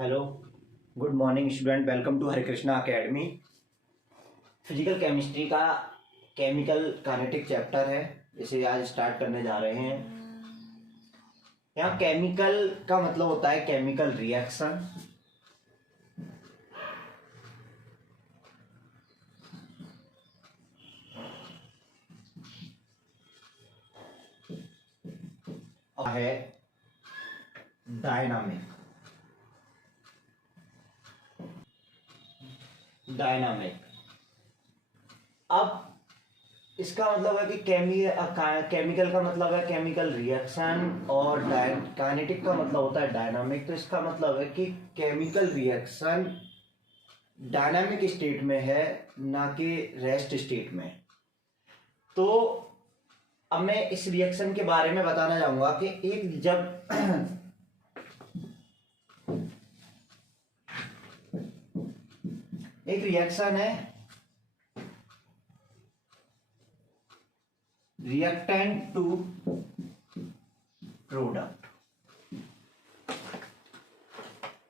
Hello, good morning student. Welcome to Hare Krishna academy. Physical chemistry का chemical kinetic chapter है, इसे आज स्टार्ट करने जा रहे हैं। यहाँ केमिकल का मतलब होता है केमिकल रिएक्शन। है डायनामिक। अब इसका मतलब है कि केमिकल का मतलब है केमिकल रिएक्शन और काइनेटिक का मतलब होता है डायनामिक। तो इसका मतलब है कि केमिकल रिएक्शन डायनामिक स्टेट में है, ना कि रेस्ट स्टेट में। तो अब मैं इस रिएक्शन के बारे में बताना चाहूंगा कि एक जब एक रिएक्शन है रिएक्टेंट टू प्रोडक्ट।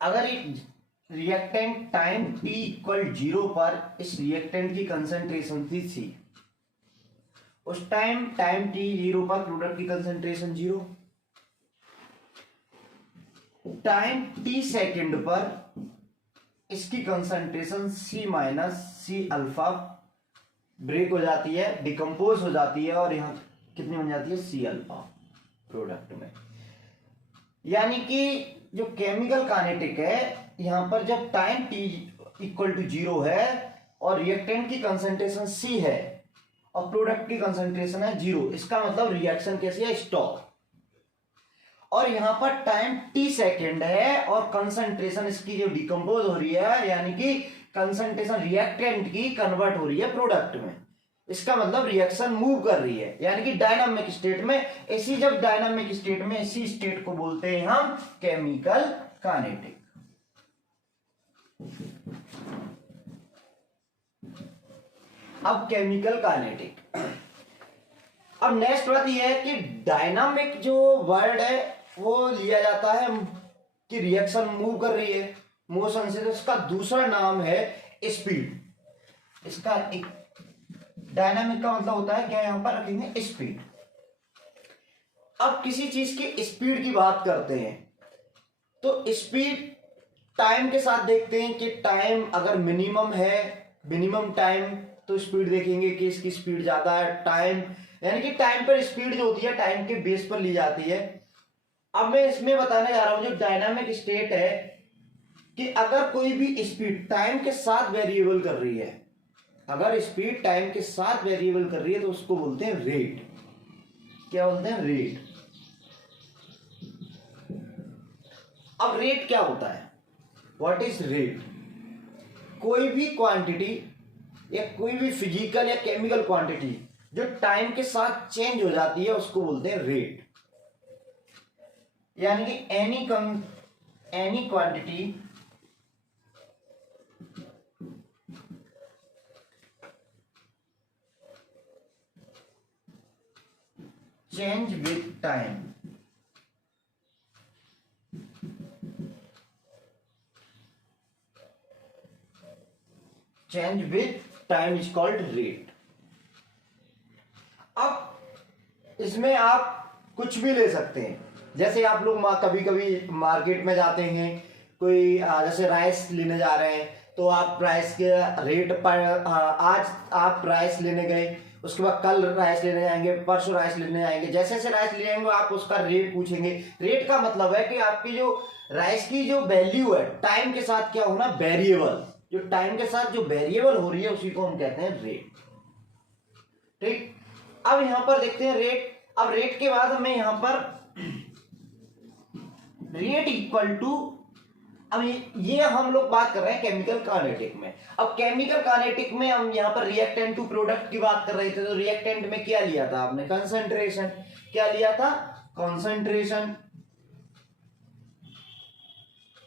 अगर एक रिएक्टेंट टाइम t इक्वल 0 पर इस रिएक्टेंट की कंसंट्रेशन थी C, उस टाइम t 0 पर प्रोडक्ट की कंसंट्रेशन 0, टाइम t सेकेंड पर इसकी concentration C minus C alpha break हो जाती है, डिकम्पोज हो जाती है और यहाँ कितनी बन जाती है C अल्फा प्रोडक्ट में। यानी कि जो केमिकल काइनेटिक है, यहाँ पर जब टाइम t इक्वल टू 0 है और रिएक्टेंट की कंसंट्रेशन C है और प्रोडक्ट की कंसंट्रेशन है 0, इसका मतलब रिएक्शन कैसी है? स्टॉप। और यहां पर टाइम t सेकेंड है और कंसंट्रेशन इसकी जो डिकम्पोज हो रही है, यानी कि कंसंट्रेशन रिएक्टेंट की कन्वर्ट हो रही है प्रोडक्ट में। इसका मतलब रिएक्शन मूव कर रही है, यानी कि डायनामिक स्टेट में। इसी जब डायनामिक स्टेट में इसी स्टेट को बोलते हैं हम केमिकल काइनेटिक। अब केमिकल काइनेटिक, अब नेक्स्ट बात यह है कि डायनामिक जो वर्ड है वो लिया जाता है कि रिएक्शन मूव कर रही है मोशन से, तो इसका दूसरा नाम है स्पीड। इसका एक डायनामिक का मतलब होता है क्या, यहां पर रखेंगे स्पीड। अब किसी चीज की स्पीड की बात करते हैं तो स्पीड टाइम के साथ देखते हैं कि टाइम अगर मिनिमम है, मिनिमम टाइम, तो स्पीड देखेंगे कि इसकी स्पीड ज्यादा है। टाइम यानी कि टाइम पर स्पीड जो होती है टाइम के बेस पर ली जाती है। अब मैं इसमें बताने जा रहा हूं जो डायनामिक स्टेट है कि अगर कोई भी स्पीड टाइम के साथ वेरिएबल कर रही है, अगर स्पीड टाइम के साथ वेरिएबल कर रही है तो उसको बोलते हैं रेट। क्या बोलते हैं? रेट। अब रेट क्या होता है? What is rate? कोई भी क्वांटिटी या कोई भी फिजिकल या केमिकल क्वांटिटी जो टाइम के साथ चेंज हो जाती है उसको बोलते हैं रेट। यानी कि any quantity change with time is called rate. अब इसमें आप कुछ भी ले सकते हैं। जैसे आप लोग कभी कभी मार्केट में जाते हैं, कोई जैसे राइस लेने जा रहे हैं तो आप राइस के रेट पर आज आप राइस लेने गए, उसके बाद कल राइस लेने जाएंगे, परसों राइस लेने जाएंगे। जैसे जैसे राइस ले जाएंगे आप उसका रेट पूछेंगे। रेट का मतलब है कि आपकी जो राइस की जो वैल्यू है टाइम के साथ क्या होना, वेरिएबल। जो टाइम के साथ जो वेरिएबल हो रही है उसी को हम कहते हैं रेट। ठीक, अब यहां पर देखते हैं रेट। अब रेट के बाद हमें यहां पर रेट इक्वल टू, अब ये हम लोग बात कर रहे हैं केमिकल काइनेटिक में। अब केमिकल काइनेटिक में हम यहां पर रिएक्टेंट टू प्रोडक्ट की बात कर रहे थे, तो रिएक्टेंट में क्या लिया था आपने? कंसंट्रेशन। क्या लिया था? कंसंट्रेशन।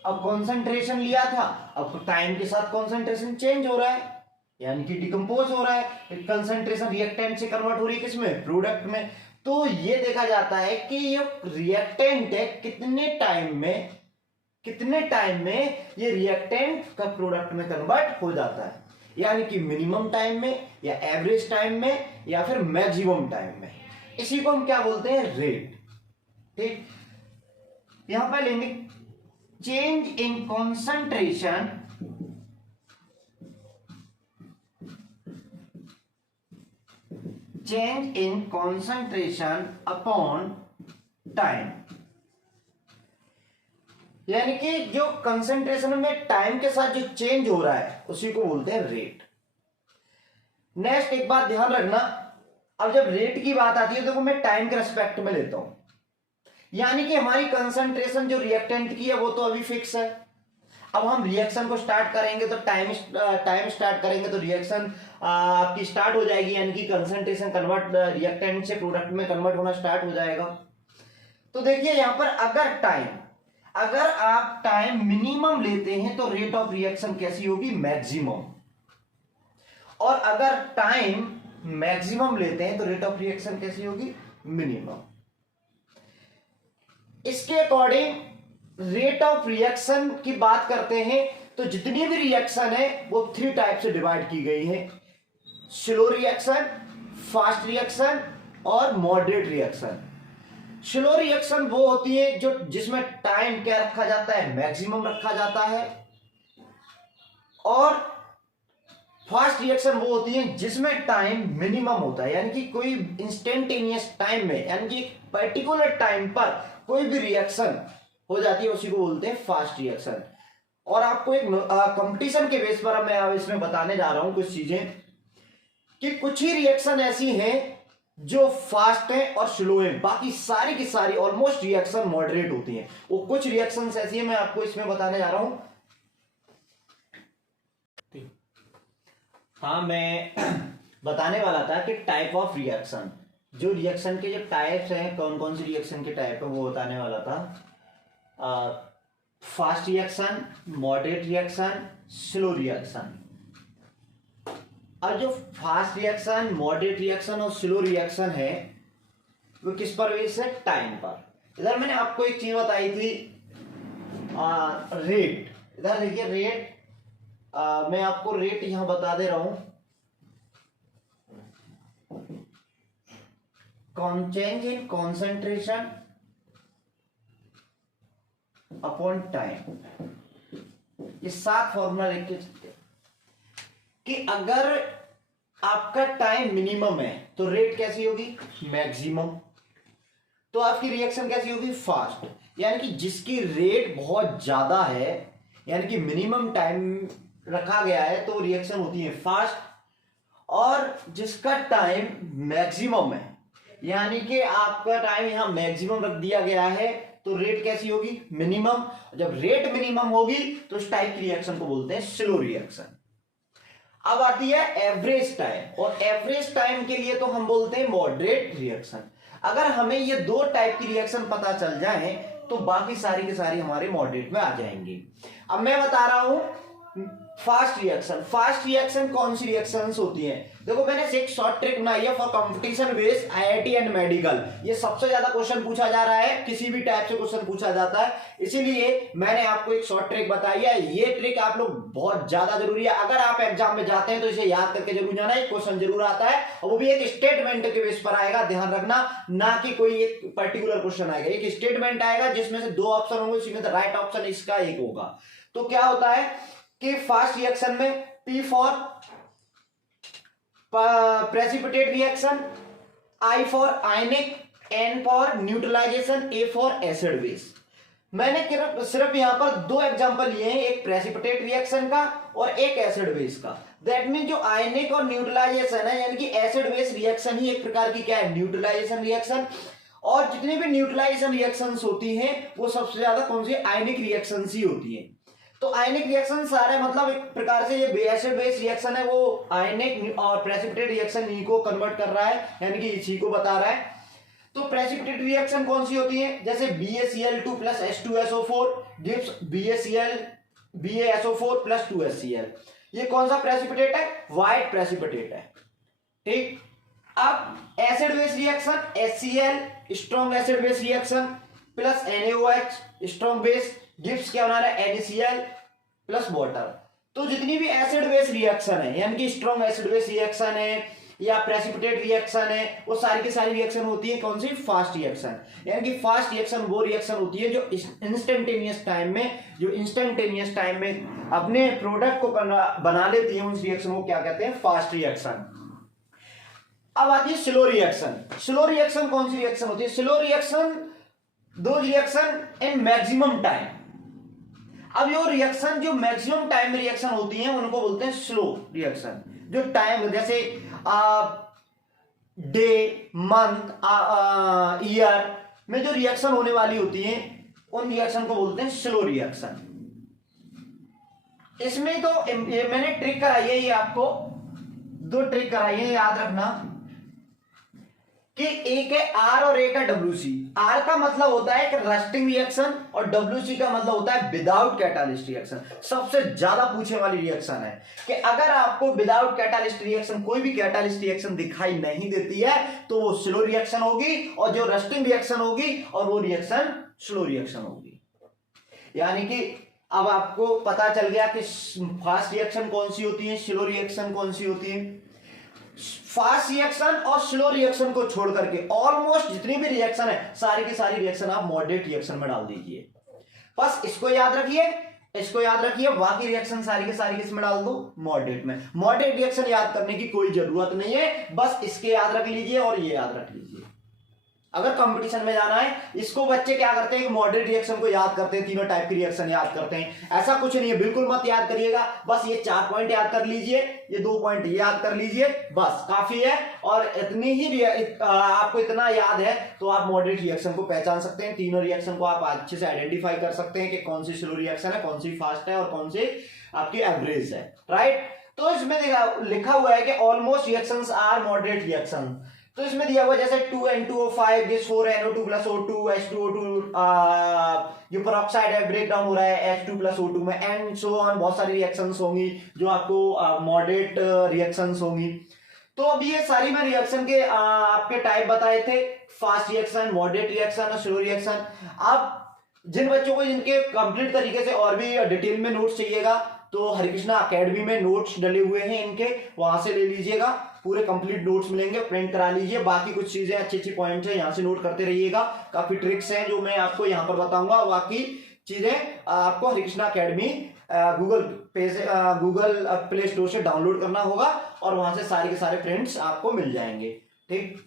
अब कंसंट्रेशन लिया था, अब टाइम के साथ कंसंट्रेशन चेंज हो रहा है, यानी कि डिकम्पोज हो रहा है। कंसंट्रेशन रिएक्टेंट से कन्वर्ट हो रही है किसमें? प्रोडक्ट में। तो ये देखा जाता है कि ये रिएक्टेंट है कितने टाइम में कितने टाइम में ये रिएक्टेंट का प्रोडक्ट में कन्वर्ट हो जाता है, यानी कि मिनिमम टाइम में या एवरेज टाइम में या फिर मैक्सिमम टाइम में। इसी को हम क्या बोलते हैं, रेट। ठीक, यहां पर लेंगे change in concentration change in concentration upon time, यानी कि जो कंसंट्रेशन में टाइम के साथ जो चेंज हो रहा है उसी को बोलते हैं रेट। नेक्स्ट एक बात ध्यान रखना, अब जब रेट की बात आती है देखो मैं टाइम के रेस्पेक्ट में लेता हूं, यानी कि हमारी कंसंट्रेशन जो रिएक्टेंट की है वो तो अभी फिक्स है। अब हम रिएक्शन को स्टार्ट करेंगे तो टाइम स्टार्ट करेंगे तो रिएक्शन आपकी स्टार्ट हो जाएगी, यानी कि कंसंट्रेशन कन्वर्ट रिएक्टेंट से प्रोडक्ट में कन्वर्ट होना स्टार्ट हो जाएगा। तो देखिए यहां पर अगर आप टाइम मिनिमम लेते हैं तो रेट ऑफ रिएक्शन कैसी होगी, मैक्सिमम। और अगर टाइम मैक्सिमम लेते हैं तो रेट ऑफ रिएक्शन कैसी होगी, मिनिमम। इसके अकॉर्डिंग रेट ऑफ रिएक्शन की बात करते हैं तो जितनी भी रिएक्शन है वो 3 टाइप से डिवाइड की गई है, स्लो रिएक्शन, फास्ट रिएक्शन और मॉडरेट रिएक्शन। स्लो रिएक्शन वो होती है जो जिसमें टाइम क्या रखा जाता है, मैक्सिमम रखा जाता है, और फास्ट रिएक्शन वो होती है जिसमें टाइम मिनिमम होता है, यानी कि कोई इंस्टेंटेनियस टाइम में, यानी कि पर्टिकुलर टाइम पर कोई भी रिएक्शन हो जाती है, उसी को बोलते हैं फास्ट रिएक्शन। और आपको एक कंपटीशन के बेस पर मैं अब इसमें बताने जा रहा हूं कुछ चीजें, कि कुछ ही रिएक्शन ऐसी हैं जो फास्ट है और स्लो है, बाकी सारी की सारी ऑलमोस्ट रिएक्शन मॉडरेट होती हैं। वो कुछ रिएक्शंस ऐसी है मैं आपको इसमें बताने जा रहा हूं। हाँ, मैं बताने वाला था कि टाइप ऑफ रिएक्शन, जो रिएक्शन के जो टाइप्स हैं, कौन कौन सी रिएक्शन के टाइप है वो बताने वाला था। Fast reaction, moderate reaction, slow reaction. अब जो फास्ट रिएक्शन, मॉडरेट रिएक्शन और स्लो रिएक्शन है वो किस पर बेस्ड है, टाइम पर। इधर मैंने आपको एक चीज बताई थी, रेट। इधर देखिए रेट, मैं आपको रेट यहां बता दे रहा हूं, change in concentration upon time. ये 7 फॉर्मूला लिख के चलते हैं कि अगर आपका टाइम मिनिमम है तो रेट कैसी होगी, मैक्सिमम। तो आपकी रिएक्शन कैसी होगी, फास्ट, यानी कि जिसकी रेट बहुत ज्यादा है, यानी कि मिनिमम टाइम रखा गया है तो रिएक्शन होती है फास्ट। और जिसका टाइम मैक्सिमम है, यानी कि आपका टाइम यहां मैक्सिमम रख दिया गया है, तो रेट कैसी होगी, मिनिमम। जब रेट मिनिमम होगी तो इस टाइप की रिएक्शन को बोलते हैं स्लो रिएक्शन। अब आती है एवरेज टाइम, और एवरेज टाइम के लिए तो हम बोलते हैं मॉडरेट रिएक्शन। अगर हमें ये 2 टाइप की रिएक्शन पता चल जाए तो बाकी सारी की सारी हमारे मॉडरेट में आ जाएंगी। अब मैं बता रहा हूं फास्ट रिएक्शन। फास्ट रिएक्शन कौन सी रिएक्शंस होती हैं, देखो मैंने एक शॉर्ट ट्रिक बनाई है for competition based IIT and medical. ये सबसे ज्यादा क्वेश्चन पूछा जा रहा है, किसी भी टाइप से क्वेश्चन पूछा जाता है, इसीलिए मैंने आपको एक शॉर्ट ट्रिक बताई है। ये ट्रिक आप लोग बहुत ज्यादा जरूरी है, अगर आप एग्जाम में जाते हैं तो इसे याद करके जरूर जाना, एक क्वेश्चन जरूर आता है और वो भी एक स्टेटमेंट के बेस पर आएगा, ध्यान रखना, ना कि कोई एक पर्टिकुलर क्वेश्चन आएगा। एक स्टेटमेंट आएगा जिसमें से 2 ऑप्शन होंगे, उसमें से राइट ऑप्शन इसका एक होगा। तो क्या होता है कि फास्ट रिएक्शन में P for precipitate reaction, I for ionic, N for neutralisation, A for acid base. मैंने सिर्फ यहां पर 2 एग्जांपल लिए हैं, एक प्रेसिपिटेट रिएक्शन का और एक एसिड बेस का। दैट मीन जो आयनिक और न्यूट्रलाइजेशन है, यानी कि एसिड बेस रिएक्शन ही एक प्रकार की क्या है, न्यूट्रलाइजेशन रिएक्शन। और जितनी भी न्यूट्रलाइजेशन रिएक्शंस होती हैं वो सबसे ज्यादा कौन सी, आयनिक रिएक्शंस ही होती हैं। तो आयनिक रिएक्शन सारे मतलब एक प्रकार से ये एसिड बेस रिएक्शन है, वो आयनिक और प्रेसिपिटेट रिएक्शन इन्हीं को कन्वर्ट कर रहा है, यानी कि इसी को बता रहा है। तो प्रेसिपिटेट रिएक्शन कौन सी होती है, जैसे BaCl2 plus H2SO4 gives BaSO4 plus 2HCl। ये कौन सा प्रेसिपिटेट है, व्हाइट प्रेसिपिटेट है। ठीक, अब acid base reaction HCl strong acid base reaction plus NaOH strong base, Gibbs क्या बना रहा है, NaCl प्लस वाटर। तो जितनी भी एसिड बेस रिएक्शन है, यानी कि स्ट्रॉन्ग एसिड बेस रिएक्शन है या प्रेसिपिटेट रिएक्शन है, वो सारी की सारी रिएक्शन होती है कौन सी, फास्ट रिएक्शन। यानी कि फास्ट रिएक्शन वो रिएक्शन होती है जो इंस्टेंटेनियस टाइम में अपने प्रोडक्ट को बना लेती है, उस रिएक्शन को क्या कहते हैं, फास्ट रिएक्शन। अब आती है स्लो रिएक्शन। स्लो रिएक्शन कौन सी रिएक्शन होती है, स्लो रिएक्शन दो रिएक्शन इन मैक्सिमम टाइम। अब ये रिएक्शन जो मैक्सिमम टाइम में रिएक्शन होती हैं उनको बोलते हैं स्लो रिएक्शन। जो टाइम जैसे डे, मंथ, ईयर में जो रिएक्शन होने वाली होती है उन रिएक्शन को बोलते हैं स्लो रिएक्शन। इसमें तो ये मैंने ट्रिक कराई है, ये आपको दो ट्रिक कराई है, याद रखना कि एक है आर और एक है WC। आर का मतलब होता है कि रस्टिंग रिएक्शन और WC का मतलब होता है विदाउट कैटालिस्ट रिएक्शन। सबसे ज्यादा पूछने वाली रिएक्शन है कि अगर आपको विदाउट कैटालिस्ट रिएक्शन कोई भी कैटालिस्ट रिएक्शन दिखाई नहीं देती है तो वो स्लो रिएक्शन होगी, और जो रस्टिंग रिएक्शन होगी और वो रिएक्शन स्लो रिएक्शन होगी। यानी कि अब आपको पता चल गया कि फास्ट रिएक्शन कौन सी होती है, स्लो रिएक्शन कौन सी होती है। फास्ट रिएक्शन और स्लो रिएक्शन को छोड़ करके ऑलमोस्ट जितनी भी रिएक्शन है सारी की सारी रिएक्शन आप मॉडरेट रिएक्शन में डाल दीजिए। बस इसको याद रखिए, बाकी रिएक्शन सारी की सारी किसमें डाल दो, मॉडरेट में। मॉडरेट रिएक्शन याद करने की कोई जरूरत नहीं है, बस इसके याद रख लीजिए और ये याद रख लीजिए। अगर कंपटीशन में जाना है, इसको बच्चे क्या करते हैं, मॉडरेट रिएक्शन को याद करते हैं, तीनों टाइप की रिएक्शन याद करते हैं। ऐसा कुछ नहीं है, बिल्कुल मत याद करिएगा, बस ये 4 पॉइंट याद कर लीजिए, ये 2 पॉइंट याद कर लीजिए, बस काफी है। और इतनी ही आपको इतना याद है तो आप मॉडरेट रिएक्शन को पहचान सकते हैं। तीनों रिएक्शन को आप अच्छे से आइडेंटिफाई कर सकते हैं कि कौन सी स्लो रिएक्शन है, कौन सी फास्ट है और कौन सी आपकी एवरेज है, राइट। तो इसमें लिखा हुआ है कि almost reactions are moderate reaction. तो इसमें दिया हुआ जैसे 2N2O5 gives 4NO2 plus O2 H2O2 जो पेरोक्साइड है ब्रेक डाउन हो रहा है H2 plus O2 में, एंड सो ऑन। बहुत सारी रिएक्शंस होंगी जो आपको मॉडरेट रिएक्शंस होंगी। तो अब ये सारी मैं रिएक्शन के आपके टाइप बताए थे, फास्ट रिएक्शन, मॉडरेट रिएक्शन और स्लो रिएक्शन। अब जिन बच्चों को जिनके कंप्लीट तरीके से और भी डिटेल में नोट्स चाहिएगा तो हरिकृष्णा अकेडमी में नोट्स डले हुए हैं इनके, वहां से ले लीजिएगा, पूरे कंप्लीट नोट्स मिलेंगे, प्रिंट करा लीजिए। बाकी कुछ चीजें अच्छी पॉइंट्स है यहाँ से नोट करते रहिएगा, काफी ट्रिक्स हैं जो मैं आपको यहाँ पर बताऊंगा। बाकी चीजें आपको Harikrishna academy Google play store से डाउनलोड करना होगा और वहां से सारे के सारे प्रिंट्स आपको मिल जाएंगे, ठीक।